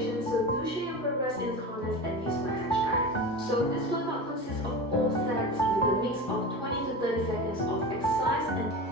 congratulations. So do share your progress in the comments and use my hashtag. So this workout consists of 4 sets with a mix of 20 to 30 seconds of exercise and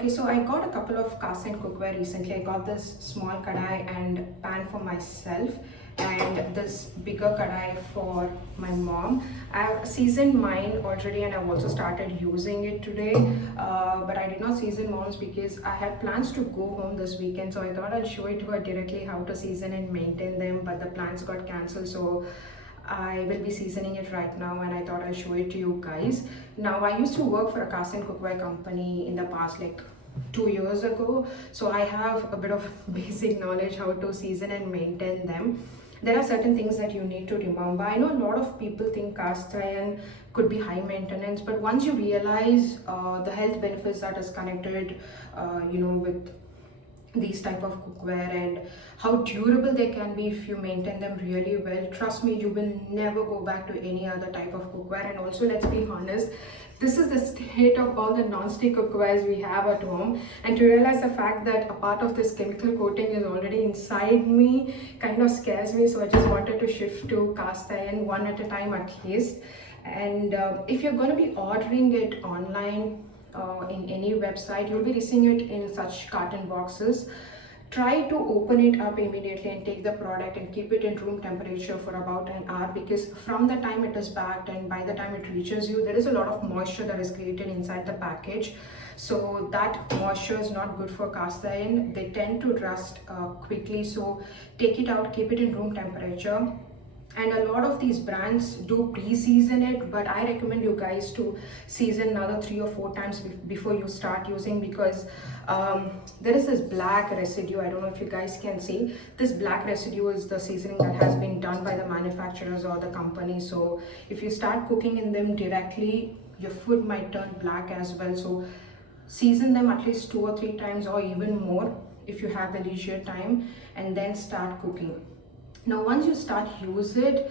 Okay, so I got a couple of cast iron cookware recently. I got this small kadai and pan for myself, and this bigger kadai for my mom. I've seasoned mine already, and I've also started using it today. But I did not season mom's because I had plans to go home this weekend, so I thought I'll show it to her directly how to season and maintain them. But the plans got cancelled, so I will be seasoning it right now, and I thought I'll show it to you guys. Now, I used to work for a cast and cookware company in the past, like 2 years ago, so I have a bit of basic knowledge how to season and maintain them. There are certain things that you need to remember. I know a lot of people think cast iron could be high maintenance, but once you realize the health benefits that is connected, with these type of cookware and how durable they can be if you maintain them really well, trust me, you will never go back to any other type of cookware. And also, let's be honest, this is the state of all the non-stick cookwares we have at home, and to realize the fact that a part of this chemical coating is already inside me kind of scares me. So I just wanted to shift to cast iron, one at a time at least. And if you're going to be ordering it online, in any website, you'll be receiving it in such carton boxes. Try to open it up immediately and take the product and keep it in room temperature for about an hour, because from the time it is packed and by the time it reaches you, there is a lot of moisture that is created inside the package. So that moisture is not good for cast iron. They tend to rust quickly, so take it out, keep it in room temperature. And a lot of these brands do pre-season it, but I recommend you guys to season another 3 or 4 times before you start using, because there is this black residue. I don't know if you guys can see this black residue is the seasoning that has been done by the manufacturers or the company. So if you start cooking in them directly, your food might turn black as well. So season them at least 2 or 3 times or even more if you have the leisure time, and then start cooking. Now, once you start use it,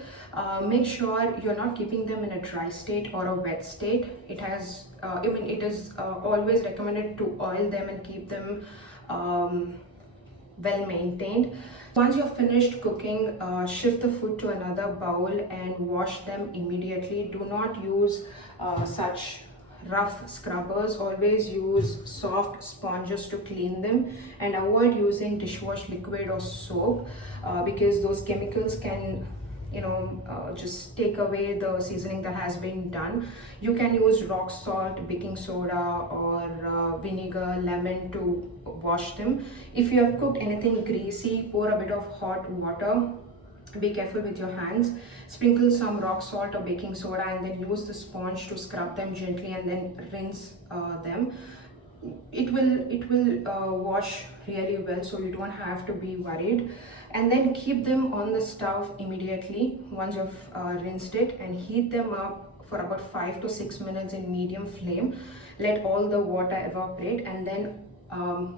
make sure you're not keeping them in a dry state or a wet state. It is always recommended to oil them and keep them well maintained. Once you're finished cooking, shift the food to another bowl and wash them immediately. Do not use such rough scrubbers. Always use soft sponges to clean them, and avoid using dishwash liquid or soap, because those chemicals can just take away the seasoning that has been done. You can use rock salt, baking soda, or vinegar, lemon to wash them. If you have cooked anything greasy, pour a bit of hot water. Be careful with your hands. Sprinkle some rock salt or baking soda, and then use the sponge to scrub them gently, and then rinse them. It will wash really well, so you don't have to be worried. And then keep them on the stove immediately once you've rinsed it, and heat them up for about 5 to 6 minutes in medium flame. Let all the water evaporate, and then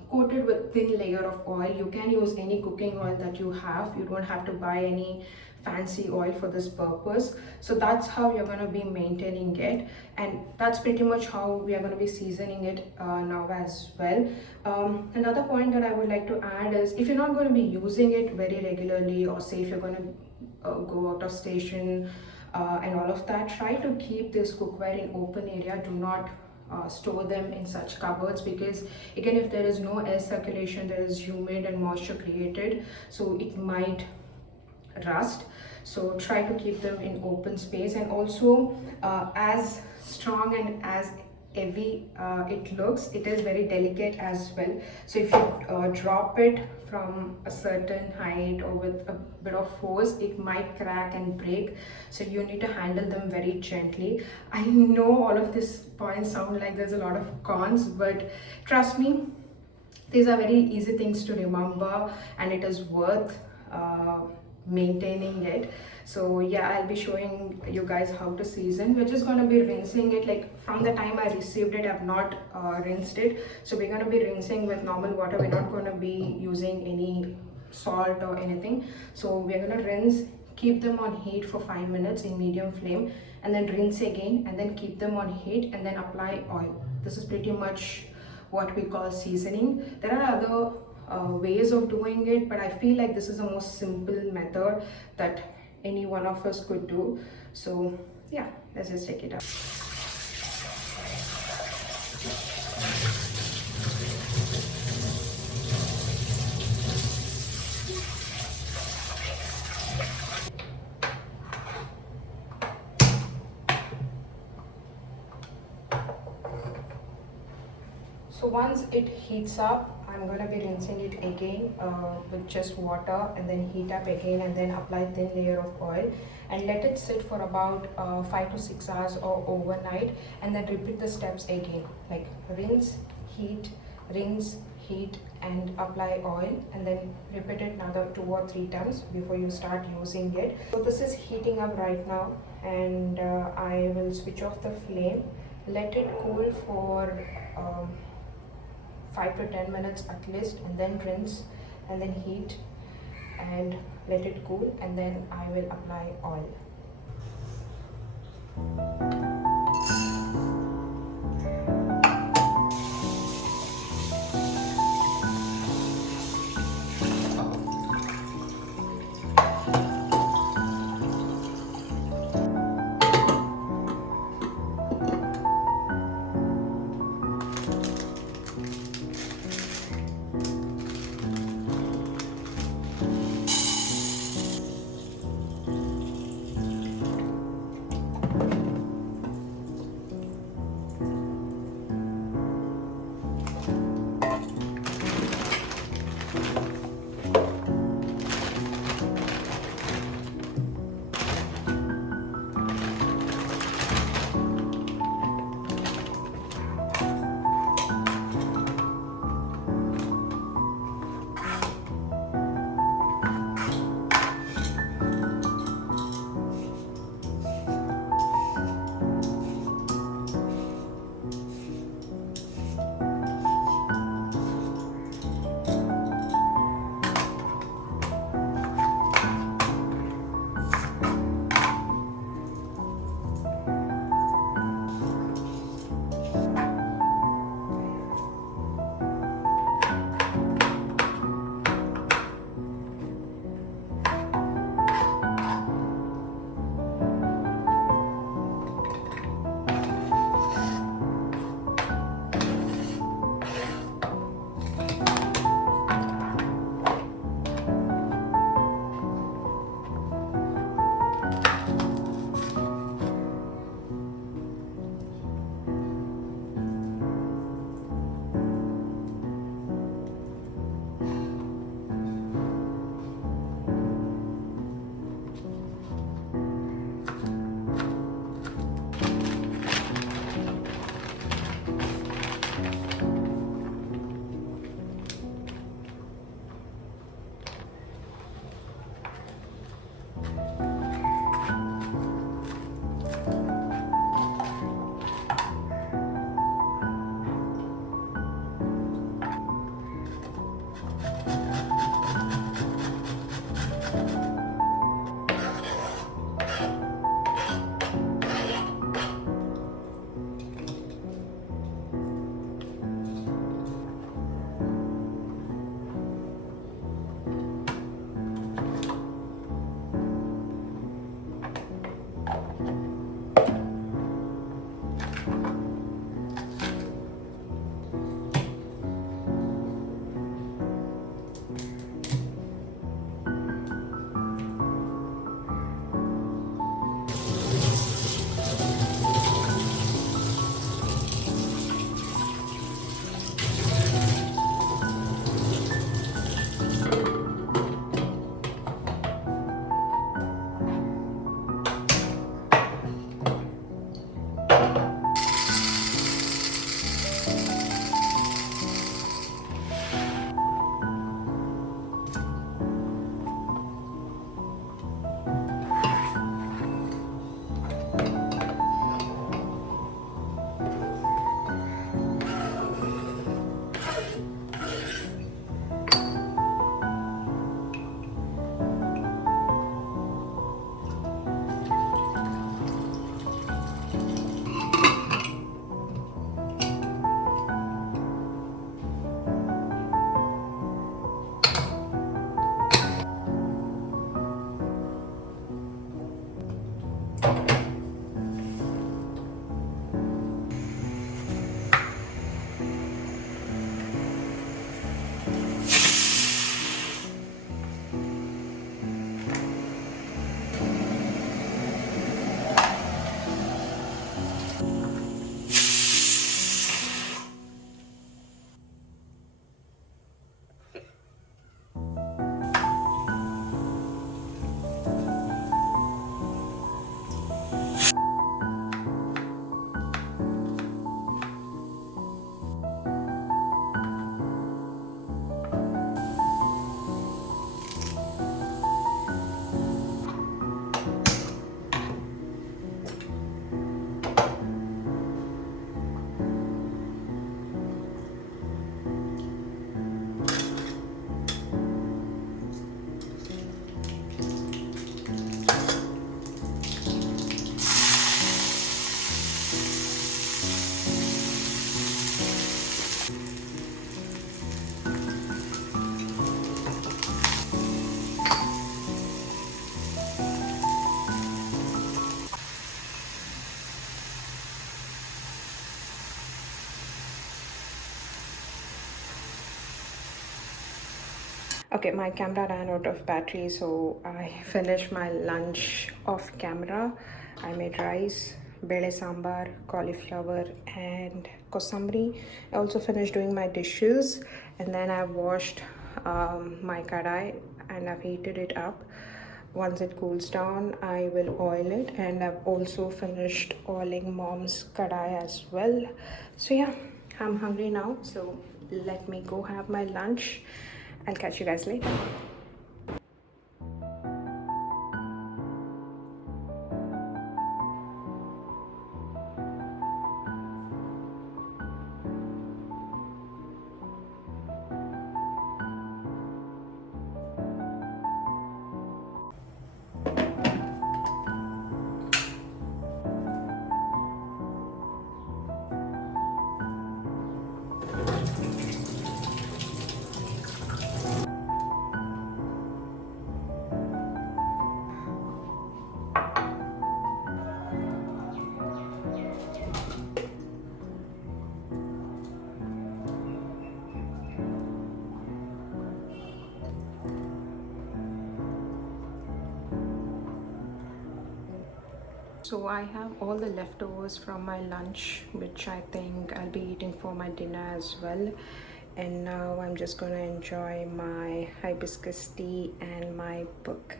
coated with thin layer of oil. You can use any cooking oil that you have. You don't have to buy any fancy oil for this purpose. So that's how you're going to be maintaining it, and that's pretty much how we are going to be seasoning it now as well. Another point that I would like to add is, if you're not going to be using it very regularly, or say if you're going to go out of station and all of that, try to keep this cookware in open area. Do not store them in such cupboards, because again, if there is no air circulation, there is humid and moisture created, so it might rust. So try to keep them in open space. And also, as strong and as heavy it looks, it is very delicate as well. So if you drop it from a certain height or with a bit of force, it might crack and break. So you need to handle them very gently. I know all of these points sound like there's a lot of cons, but trust me, these are very easy things to remember, and it is worth maintaining it. So yeah, I'll be showing you guys how to season. We're just going to be rinsing it, like from the time I received it, I've not rinsed it. So we're going to be rinsing with normal water. We're not going to be using any salt or anything. So we're going to rinse, keep them on heat for 5 minutes in medium flame, and then rinse again, and then keep them on heat, and then apply oil. This is pretty much what we call seasoning. There are other ways of doing it, but I feel like this is the most simple method that any one of us could do. So yeah, let's just check it out. So once it heats up, I'm gonna be rinsing it again with just water, and then heat up again, and then apply thin layer of oil and let it sit for about 5 to 6 hours or overnight, and then repeat the steps again, like rinse, heat, and apply oil, and then repeat it another 2 or 3 times before you start using it. So this is heating up right now, and I will switch off the flame, let it cool for 5 to 10 minutes at least, and then rinse, and then heat and let it cool, and then I will apply oil. Okay, my camera ran out of battery, so I finished my lunch off camera. I made rice, bele sambar, cauliflower, and kosamri. I also finished doing my dishes, and then I washed my kadai and I've heated it up. Once it cools down, I will oil it, and I've also finished oiling mom's kadai as well. So yeah, I'm hungry now, so let me go have my lunch. I'll catch you guys later. So I have all the leftovers from my lunch, which I think I'll be eating for my dinner as well. And now I'm just gonna enjoy my hibiscus tea and my book.